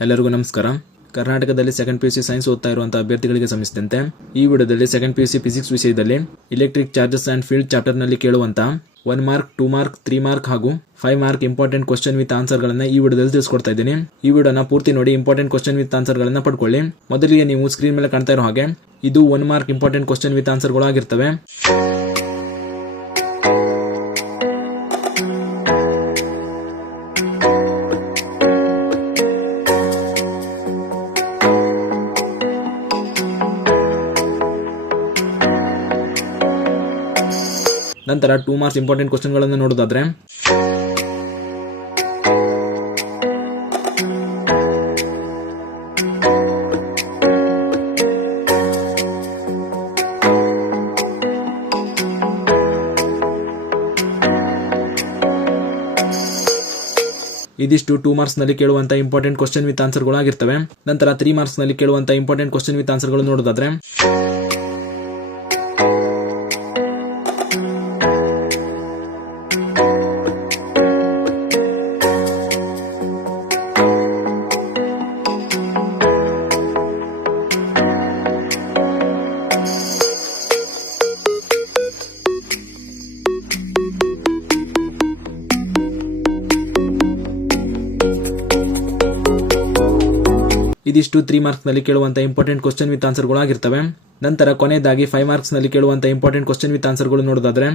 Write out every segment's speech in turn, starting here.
ಎಲ್ಲರಿಗೂ ನಮಸ್ಕಾರ. ಕರ್ನಾಟಕದಲ್ಲಿ ಸೆಕೆಂಡ್ PUC ಸೈನ್ಸ್ ಓದ್ತಾ ಇರುವಂತಹ ಅಭ್ಯರ್ಥಿಗಳಿಗೆ ಸಂಬಂಧಿಸಿದಂತೆ ಈ ವಿಡಿಯೋದಲ್ಲಿ ಸೆಕೆಂಡ್ PUC ಫಿಸಿಕ್ಸ್ ವಿಷಯದಲ್ಲಿ electric charges and field chapter ನಲ್ಲಿ ಕೇಳುವಂತಹ 1 ಮಾರ್ಕ್ 2 ಮಾರ್ಕ್ 3 ಮಾರ್ಕ್ ಹಾಗೂ 5 mark important question with answer ಗಳನ್ನ ಈ ವಿಡಿಯೋದಲ್ಲಿ ತಿಳಿಸ್ಕೊಡ್ತಾ ಇದ್ದೀನಿ. ಈ ವಿಡಿಯೋನ ಪೂರ್ತಿ ನೋಡಿ ಇಂಪಾರ್ಟೆಂಟ್ ಕ್ವಶನ್ ವಿತ್ ಆನ್ಸರ್ ಗಳನ್ನ ಪಡ್ಕೊಳ್ಳಿ. ಮೊದಲಿಗೆ ನೀವು ಸ್ಕ್ರೀನ್ ಮೇಲೆ ಕಾಣ್ತಾ ಇರೋ ಹಾಗೆ ಇದು 1 mark important question with answer ಗಳು ಆಗಿರ್ತವೆ. ನಂತರ 2 ಮಾರ್ಕ್ಸ್ ಇಂಪಾರ್ಟೆಂಟ್ ಕ್ವಶನ್ ಗಳನ್ನು ನೋಡೋದಾದ್ರೆ ಇದಿಷ್ಟು 2 ಮಾರ್ಕ್ಸ್ ನಲ್ಲಿ ಕೇಳುವಂತ ಇಂಪಾರ್ಟೆಂಟ್ ಕ್ವಶನ್ ವಿತ್ ಆನ್ಸರ್ ಗಳು ಆಗಿರ್ತವೆ. ನಂತರ 3 ಮಾರ್ಕ್ಸ್ ನಲ್ಲಿ ಕೇಳುವಂತ ಇಂಪಾರ್ಟೆಂಟ್ ಕ್ವಶನ್ ವಿತ್ ಆನ್ಸರ್ ಗಳು ನೋಡೋದಾದ್ರೆ ಇದಿಷ್ಟು 3 ಮಾರ್ಕ್ಸ್ ನಲ್ಲಿ ಕೇಳುವಂತ ಇಂಪಾರ್ಟೆಂಟ್ ಕ್ವಶನ್ ವಿತ್ ಆನ್ಸರ್ ಗಳು ಆಗಿರ್ತವೆ. ನಂತರ ಕೊನೆಯದಾಗಿ 5 ಮಾರ್ಕ್ಸ್ ನಲ್ಲಿ ಕೇಳುವಂತ ಇಂಪಾರ್ಟೆಂಟ್ ಕ್ವಶನ್ ವಿತ್ ಆನ್ಸರ್ ಗಳು ನೋಡೋದಾದ್ರೆ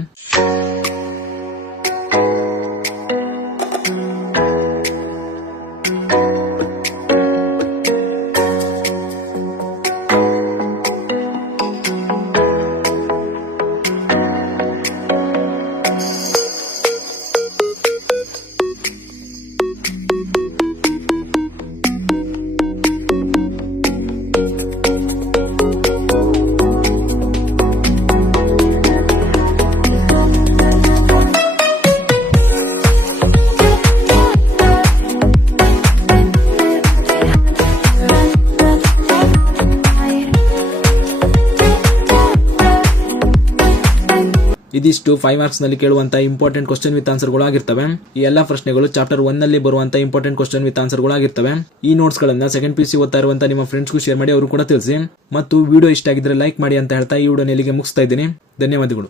ಇದಿಷ್ಟು 5 ಮಾರ್ಕ್ಸ್ ನಲ್ಲಿ ಕೇಳುವಂತ ಇಂಪಾರ್ಟೆಂಟ್ ಕ್ವಶನ್ ವಿತ್ ಆನ್ಸರ್ ಗಳು ಆಗಿರ್ತವೆ. ಈ ಎಲ್ಲಾ ಪ್ರಶ್ನೆಗಳು ಚಾಪ್ಟರ್ 1 ನಲ್ಲಿ ಬರುವಂತ ಇಂಪಾರ್ಟೆಂಟ್ ಕ್ವಶನ್ ವಿತ್ ಆನ್ಸರ್ ಗಳು ಆಗಿರ್ತವೆ. ಈ ನೋಟ್ಸ್ ಗಳನ್ನ ಸೆಕೆಂಡ್ PUC ಓದ್ತಾ ಇರುವಂತ ನಿಮ್ಮ ಫ್ರೆಂಡ್ಸ್ ಗೂ ಶೇರ್ ಮಾಡಿ, ಅವರು ಕೂಡ ತಿಳಿಸಿ. ಮತ್ತು ವಿಡಿಯೋ ಇಷ್ಟ ಆಗಿದ್ರೆ ಲೈಕ್ ಮಾಡಿ ಅಂತ ಹೇಳ್ತಾ ಈ ವಿಡಿಯೋನ ಇಲ್ಲಿಗೆ ಮುಗಿಸ್ತಾ ಇದ್ದೀನಿ. ಧನ್ಯವಾದಗಳು.